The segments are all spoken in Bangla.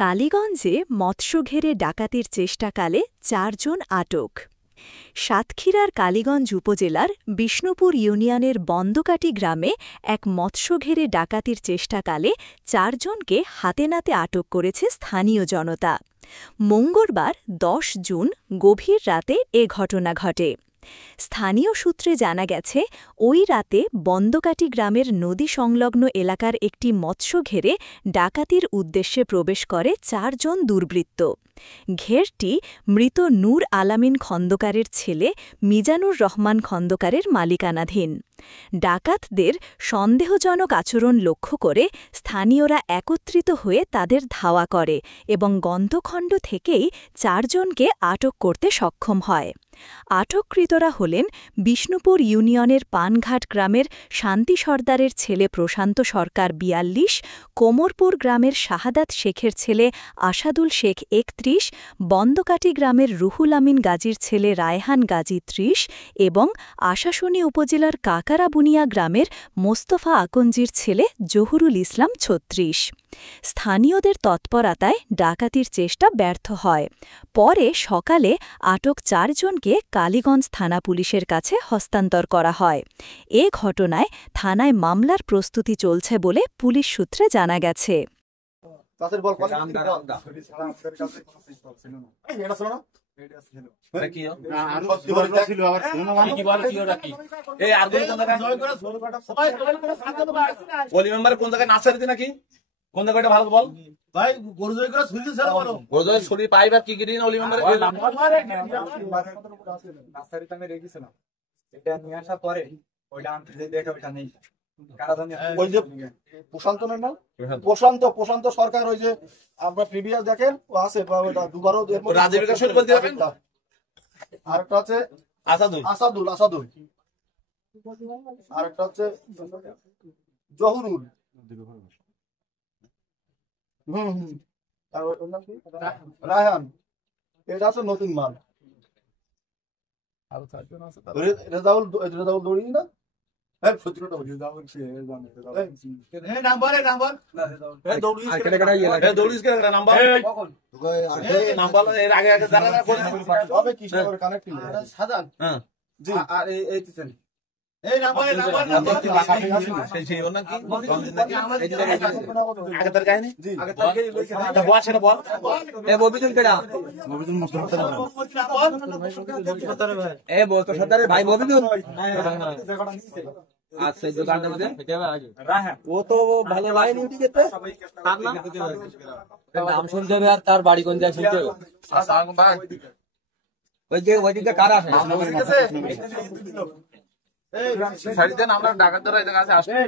কালীগঞ্জে মৎস্য ঘেরে ডাকাতির চেষ্টাকালে ৪ জন আটক। সাতক্ষীরার কালীগঞ্জ উপজেলার বিষ্ণুপুর ইউনিয়নের বন্দকাটি গ্রামে এক মৎস্য ঘেরে ডাকাতির চেষ্টাকালে ৪ জনকে হাতেনাতে আটক করেছে স্থানীয় জনতা। মঙ্গলবার ১০ জুন গভীর রাতে এ ঘটনা ঘটে। স্থানীয় সূত্রে জানা গেছে, ওই রাতে বন্দকাটি গ্রামের নদী সংলগ্ন এলাকার একটি মৎস্য ঘেরে ডাকাতির উদ্দেশ্যে প্রবেশ করে ৪ জন দুর্বৃত্ত। ঘেরটি মৃত নূর আলামিন খন্দকারের ছেলে মিজানুর রহমান খন্দকারের মালিকানাধীন। ডাকাতদের সন্দেহজনক আচরণ লক্ষ্য করে স্থানীয়রা একত্রিত হয়ে তাদের ধাওয়া করে এবং গন্ধখণ্ড থেকেই ৪ জনকে আটক করতে সক্ষম হয়। আটককৃতরা হলেন বিষ্ণুপুর ইউনিয়নের পানঘাট গ্রামের শান্তি সর্দারের ছেলে প্রশান্ত সরকার ৪২, কোমরপুর গ্রামের শাহাদাত শেখের ছেলে আসাদুল শেখ ৩১, বন্দকাটি গ্রামের রুহুল আমিন গাজীর ছেলে রায়হান গাজী ৩০ এবং আশাশুনি উপজেলার কাকারাবুনিয়া গ্রামের মোস্তফা আকঞ্জির ছেলে জহুরুল ইসলাম ৩৬। স্থানীয়দের তৎপরতায় ডাকাতির চেষ্টা ব্যর্থ হয়। পরে সকালে আটক ৪ জনকে কালীগঞ্জ থানা পুলিশের কাছে হস্তান্তর করা হয়। এ ঘটনায় থানায় মামলার প্রস্তুতি চলছে বলে পুলিশ সূত্রে জানা গেছে। কোন জায়গাটা ভালো বল ভাই, গরু জয় করে ছুরি দিছে বলো গরু জয় ছুরি পাইবার কি গিরি না ওলি মেম্বার ওই নার্সারিতে আমি রেখেছিলাম, এটা নিয়ে আসার পরে ওইটা আনতে যে দেখা ওইটা নেই। কারা জানি ওই যে প্রশান্ত না প্রশান্ত সরকার, ওই যে আমরা প্রিভিয়াস দেখেন ও আছে ওটা দুবারও রাজীবের কাছে বলতে পারবেন। আরেকটা আছে আসাদুল আরেকটা হচ্ছে জহুরুল, রায়হান, এটা আছে নতুন মাল। রেজাউল দৌড়ি না এই নাম্বারে ভাই আচ্ছা, ও তো ভালো লাইন নাম শুনতে হবে আর তার বাড়ি কোন জায়গায় শুনতে হবে। ওই দিকে কারা আছে আমরা ডাকাত ধরা এদের কাছে আসবে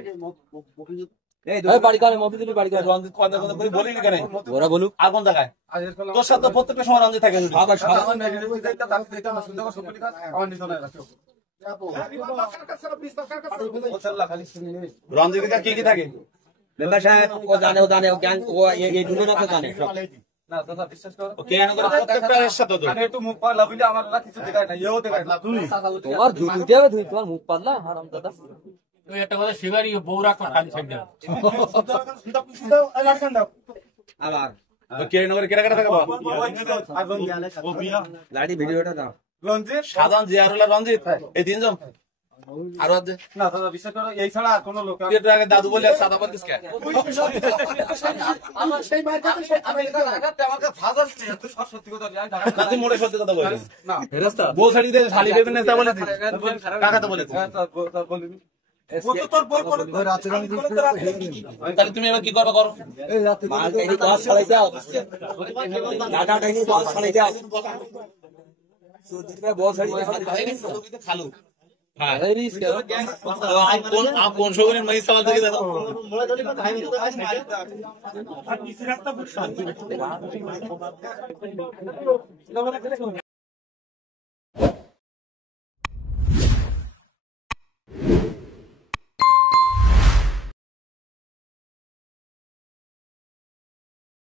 বাড়ি করে মফিজুল বাড়ি করে রঞ্জিত বলি কেন ওরা বলুক আর কোন জায়গায় তোর সাথে প্রত্যেকটা সময় রঞ্জিত থাকে। রঞ্জিত কি কি থাকে মেম্বার সাহেব ও জানে জ্ঞান ও এই দুটো কথা জানে সব। তোমার মুখ পাতলা হারাম দাদা একটা কথা শিবারি বউ রাখো খালি ছেড়ে আবার কেনাকাটা থাকে লাড়ি ভিডিওটা দাও। রঞ্জিত সাধারণ জিয়ারুল্লাহ রঞ্জিত এই 3 জন আরো আছে না দাদা, বিশ্বাস করো এই ছাড়া আর কোনো লোক আগে দাদু বলে সাদা পার কিসকে আমার সেই মাইটাতে আমি লাগাতে আমার কাছে হাজার সত্যি কথা দাদু মোড়ে সত্যি কথা বলে না ফেরেশতা বউ ছাড়ি দে শালি দেবে না তা বলে কাকা তো বলে বলিনি ও তো তোর বল করে রাতে রাতে তাহলে তুমি এবার কি করবে করো এই রাতে এই কাজ ছড়াই দাও ডাটা টাইনি কাজ ছড়াই দাও সুদির ভাই বউ ছাড়ি খালু आप कौन शो में मई सवाल देखे दादा